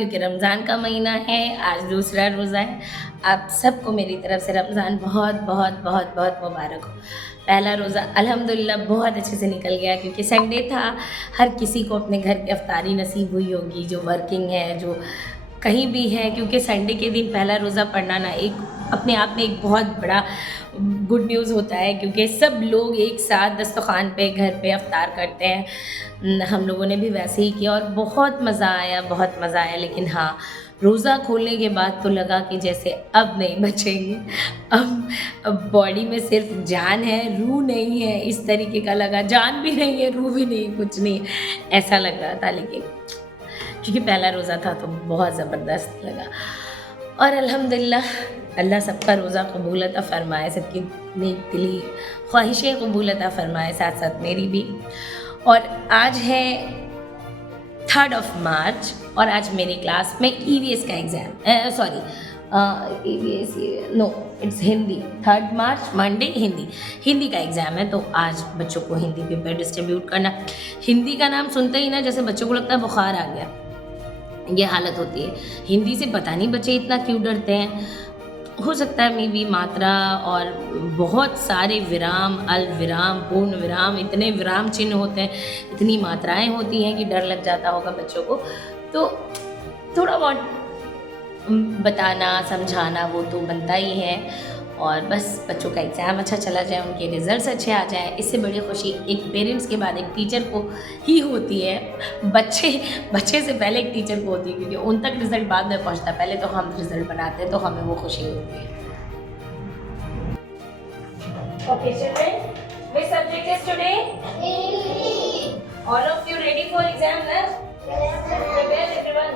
क्योंकि रमज़ान का महीना है, आज दूसरा रोज़ा है। आप सबको मेरी तरफ से रमज़ान बहुत बहुत बहुत बहुत मुबारक हो। पहला रोज़ा अल्हम्दुलिल्लाह बहुत अच्छे से निकल गया क्योंकि संडे था। हर किसी को अपने घर की इफ्तारी नसीब हुई होगी, जो वर्किंग है, जो कहीं भी है, क्योंकि संडे के दिन पहला रोज़ा पढ़ना ना एक अपने आप में एक बहुत बड़ा गुड न्यूज़ होता है क्योंकि सब लोग एक साथ दस्तरख़्वान पे घर पे इफ्तार करते हैं। हम लोगों ने भी वैसे ही किया और बहुत मज़ा आया, बहुत मज़ा आया। लेकिन हाँ, रोज़ा खोलने के बाद तो लगा कि जैसे अब नहीं बचेंगे, अब बॉडी में सिर्फ जान है, रूह नहीं है, इस तरीके का लगा। जान भी नहीं है, रूह भी नहीं, कुछ नहीं, ऐसा लग रहा था। लेकिन क्योंकि पहला रोज़ा था तो बहुत ज़बरदस्त लगा और अल्हम्दुलिल्लाह अल्लाह सबका रोज़ा कबूल अता फ़रमाए, सबकी नेक दिली ख्वाहिशें कबूल अता फ़रमाए, साथ साथ मेरी भी। और आज है 3 मार्च और आज मेरी क्लास में ईवीएस का exam, sorry EVS no it's Hindi. 3 March Monday Hindi का एग्ज़ाम है। तो आज बच्चों को हिंदी पेपर डिस्ट्रीब्यूट करना। हिंदी का नाम सुनते ही ना जैसे बच्चों को लगता है बुखार आ गया, ये हालत होती है। हिंदी से पता नहीं बच्चे इतना क्यों डरते हैं। हो सकता है मे बी मात्रा और बहुत सारे विराम, अल्पविराम, पूर्ण विराम, इतने विराम चिन्ह होते हैं, इतनी मात्राएं होती हैं कि डर लग जाता होगा बच्चों को। तो थोड़ा बहुत बताना समझाना वो तो बनता ही है। और बस बच्चों का एग्ज़ाम अच्छा चला जाए, उनके रिज़ल्ट्स अच्छे आ जाए, इससे बड़ी खुशी एक पेरेंट्स के बाद एक टीचर को ही होती है। बच्चे से पहले एक टीचर को होती है क्योंकि उन तक रिज़ल्ट बाद में पहुंचता, पहले तो हम रिज़ल्ट बनाते हैं तो हमें वो खुशी होती है। Okay children, which subject is today? All of you ready for exam ना? Prepare everyone.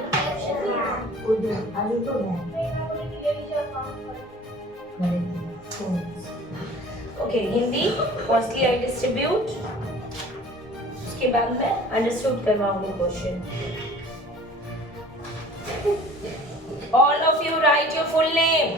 Okay, Hindi firstly I distribute, उसके बाद मैं अंडरस्टूड करवाऊंगी question. All of you write your full name.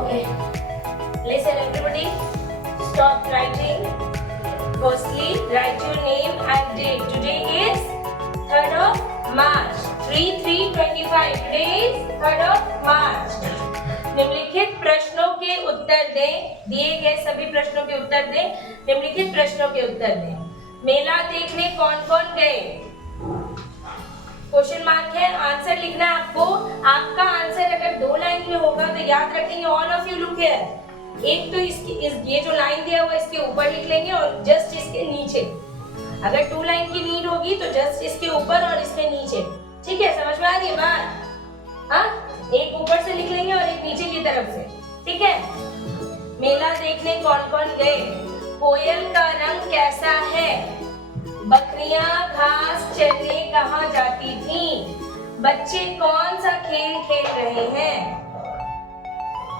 Okay, listen everybody, stop writing. Firstly, write your name and date. Today is 3rd of March, 3/3/25. Today is 3rd of March. निम्नलिखित प्रश्नों के उत्तर दें। दिए गए सभी प्रश्नों के उत्तर दें। निम्नलिखित प्रश्नों के उत्तर दें। मेला देखने कौन कौन गए? क्वेश्चन मार्क है, आंसर लिखना है आपको। आपका आंसर अगर 2 लाइन में होगा तो याद रखेंगे। All of you look here. एक तो ये जो लाइन दिया हुआ इसके ऊपर लिख लेंगे और जस्ट इसके नीचे। अगर 2 लाइन की नीड होगी तो जस्ट इसके ऊपर और इसके नीचे। ठीक है, समझ में आ रही है बात? हाँ, एक ऊपर से लिख लेंगे और एक नीचे की तरफ से। ठीक है। मेला देखने कौन कौन गए? कोयल का रंग कैसा है? बकरियां घास चरने कहाँ जाती थीं? बच्चे कौन सा खेल खेल रहे हैं?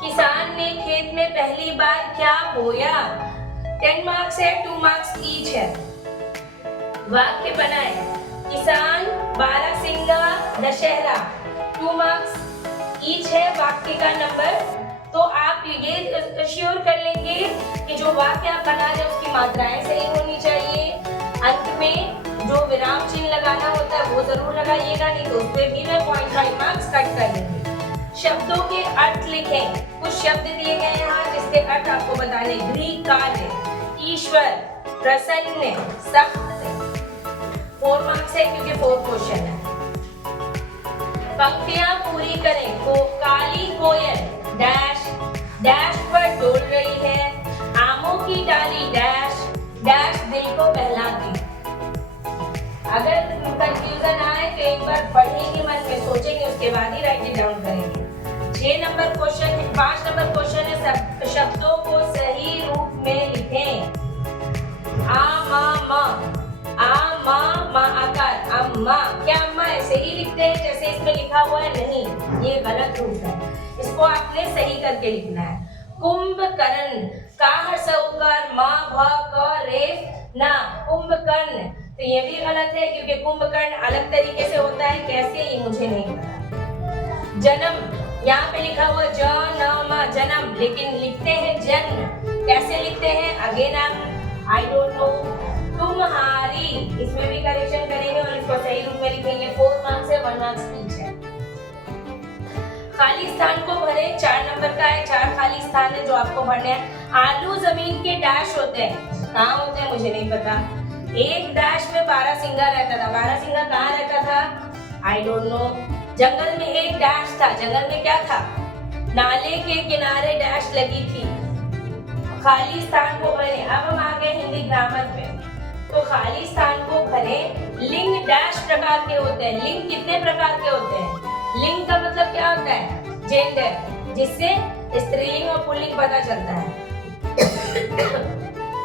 किसान ने खेत में पहली बार क्या बोया? 10 मार्क्स है, 2 मार्क्स ईच है। वाक्य बनाए। किसान, बारहसिंगा, दशहरा। 2 मार्क्स ईच है वाक्य का नंबर। तो आप ये श्योर कर लेंगे कि जो वाक्य आप बना रहे हैं उसकी मात्राएं सही होनी चाहिए। अंत में जो विराम चिन्ह लगाना होता है वो जरूर लगाइएगा, नहीं तो उस पर भी मैं 0.5 मार्क्स कट कर दूंगी। शब्दों के अर्थ लिखें। कुछ शब्द दिए गए हैं यहाँ जिसके अर्थ आपको बताने। गृह कार्य, ईश्वर, प्रसन्न, सख्त, 4 मार्क्स है क्योंकि 4 क्वेश्चन है। पंक्तियां पूरी करें। काली कोयल डैश डैश पर डोल रही है, आमों की डाली डैश डैश दिल को बहलाती। अगर कंफ्यूजन आए तो एक बार पढ़ेंगे, मन में सोचेंगे, उसके बाद ही राइट डाउन करेंगे। 6 नंबर क्वेश्चन है, 5 नंबर क्वेश्चन है, शब्दों को सही रूप में लिखें। आ मा आकार अम्मा। क्या अम्मा ऐसे ही लिखते हैं जैसे इसमें लिखा हुआ है? नहीं, ये गलत रूप है, इसको आपने सही करके लिखना है। कुंभकर्ण का सौकार मा भा क रे ना कुंभकर्ण, तो ये भी गलत है क्योंकि कुंभकर्ण अलग तरीके से होता है, कैसे ये मुझे नहीं पता। जन्म यहाँ पे लिखा हुआ जन्म जन्म, लेकिन लिखते हैं जन्म, कैसे लिखते हैं? Again I don't know. तुम्हारी, इसमें भी करेक्शन करेंगे और इसको सही रूप में लिखेंगे। 4 मार्क्स है, 1 मार्क्स ईच है। खाली स्थान को भरे, 4 नंबर का है, 4 खाली स्थान है जो आपको भरने हैं। आलू जमीन के डैश होते हैं, कहाँ होते हैं मुझे नहीं पता। एक डैश में 12 सिंगा रहता था, 12 सिंगा कहाँ रहता था? I don't know. जंगल में एक डैश था, जंगल में क्या था? नाले के किनारे डैश लगी थी। खाली स्थान को भरे। अब हम आ गए हिंदी ग्रामर पे, तो खाली स्थान को भरे। लिंग डैश प्रकार के होते हैं। लिंग कितने प्रकार के होते हैं? लिंग का मतलब क्या होता है? जेंडर, जिससे स्त्रीलिंग और पुल्लिंग पता चलता है।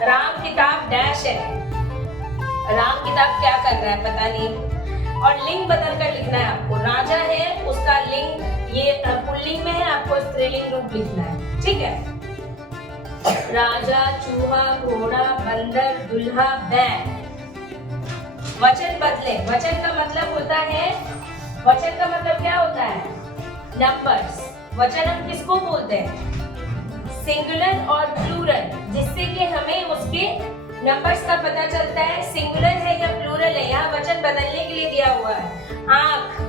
राम किताब डैश है, राम किताब क्या कर रहा है पता नहीं। और लिंग बदल कर लिखना है आपको। राजा है, उसका लिंग ये पुल्लिंग में है, आपको स्त्रीलिंग रूप लिखना है, ठीक है। राजा, चूहा, घोड़ा, बंदर, दुल्हा, बैल। वचन बदले। वचन का मतलब होता है, वचन का मतलब क्या होता है? नंबर्स। वचन हम किसको बोलते हैं? सिंगुलर और प्लूरल, जिससे कि हमें उसके नंबर्स का पता चलता है सिंगुलर है या प्लूरल है। यहाँ वचन बदलने के लिए दिया हुआ है। आंख,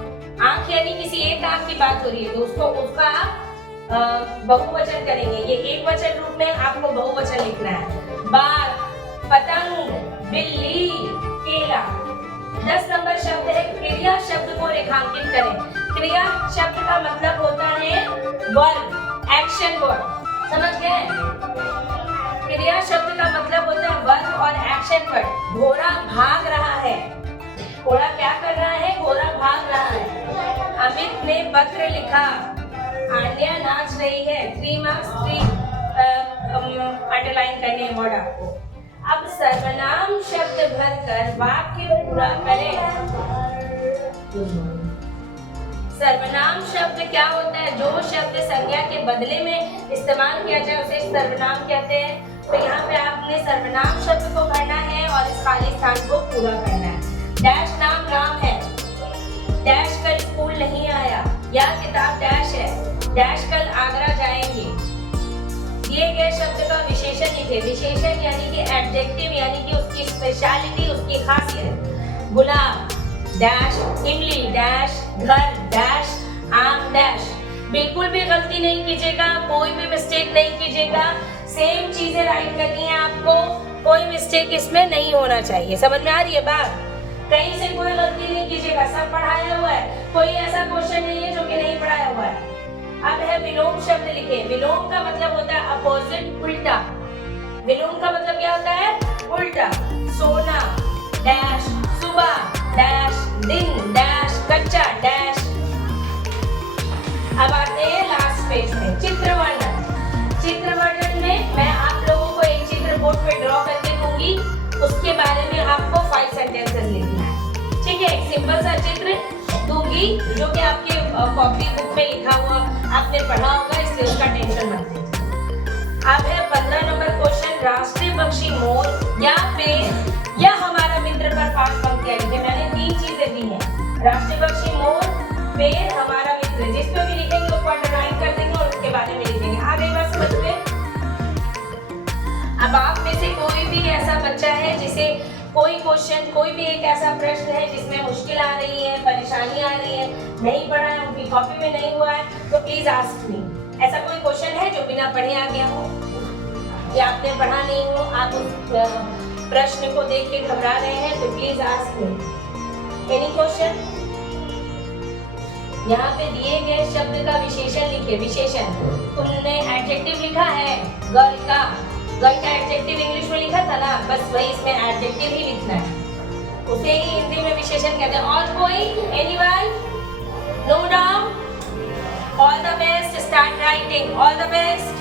आंख यानी किसी एक आंख की बात हो रही है तो उसका आप बहुवचन करेंगे। ये एक वचन रूप में आपको बहुवचन लिखना है। बाघ, पतंग, बिल्ली, केला। 10 नंबर शब्द है क्रिया शब्द को रेखांकित करें। क्रिया शब्द का मतलब होता है वर्ब, एक्शन वर्ड, समझ गए? क्रिया शब्द का मतलब होता है वर्ब और एक्शन वर्ड। घोड़ा भाग रहा है, घोड़ा क्या कर रहा है? घोड़ा भाग रहा है। अमित ने पत्र लिखा, आन्या नाच रही है। 3 मार्क्स 3 अंडरलाइन करने हैं वर्ड आपको। अब सर्वनाम शब्द भरकर वाक्य पूरा करें। सर्वनाम शब्द क्या होता है? जो शब्द संज्ञा के बदले में इस्तेमाल किया जाए उसे सर्वनाम कहते हैं। तो यहाँ पे आपने सर्वनाम शब्द को भरना है और इस खाली स्थान को पूरा करना है। डैश नाम राम है, डैश कल स्कूल नहीं आया, यह किताब डैश है, डैश कल आगरा जाएंगे। दिए गए शब्द का विशेषण लिखे। विशेषण यानी कि एडजेक्टिव, यानी कि उसकी स्पेशलिटी, उसकी खासियत। गुलाब डैश, इमली डैश, घर डैश, आम डैश। बिल्कुल भी गलती नहीं कीजिएगा, कोई भी मिस्टेक नहीं कीजिएगा, सेम चीजें राइट करनी है आपको, कोई मिस्टेक इसमें नहीं होना चाहिए। समझ में आ रही है बात? कहीं से कोई गलती नहीं कीजिएगा, सब पढ़ाया हुआ है, कोई ऐसा क्वेश्चन नहीं है जो कि नहीं पढ़ाया हुआ है। अब है विलोम शब्द लिखे। विलोम का मतलब होता है अपोजिट, उल्टा। विलोम का मतलब क्या होता है? उल्टा। सोना डैश, सुबह डैश, दिन डैश, कच्चा डैश। अब आते हैं लास्ट पेज में, चित्र वर्णन। चित्र वर्णन में मैं आप लोगों को एक चित्र बोर्ड पे ड्रॉ करके दूंगी, उसके बारे में आपको 5 सेंटेंसेस लिखना है, ठीक है? एक सिंपल सा चित्र दूंगी जो कि आपके कॉपी बुक में लिखा हुआ आपने पढ़ा होगा, इसलिए उसका टेंशन मत लीजिए। अब है 15 नंबर क्वेश्चन। राष्ट्रीय पक्षी मोर या पेड़ या हमारा मित्र पर 5 पंक्तियां लिखे। मैंने 3 चीजें दी हैं, राष्ट्रीय पक्षी मोर, पेड़, हमारा मित्र। जिस पे भी लिखेंगे उसको अंडरलाइन कर देंगे और उसके बारे में लिखेंगे। आ गई बात समझ में? अब आप में से कोई भी ऐसा बच्चा है जिसे कोई क्वेश्चन, कोई भी एक ऐसा प्रश्न है जिसमें मुश्किल आ रही है, परेशानी आ रही है, नहीं पढ़ा है, उनकी कॉपी में नहीं हुआ है, तो प्लीज आस्क मी। ऐसा कोई क्वेश्चन है जो बिना पढ़े आ गया हो या आपने पढ़ा नहीं हो, आप उस प्रश्न को देख के घबरा रहे हैं तो please ask me any question. यहाँ पे दिए गए शब्द का विशेषण लिखिए। विशेषण तुमने एडजेक्टिव लिखा है गर्ल का एडजेक्टिव इंग्लिश में लिखा था ना, बस वही इसमें एडजेक्टिव ही लिखना है, उसे ही हिंदी में विशेषण कहते हैं। और कोई anyone? No doubt. All the best, start writing. All the best.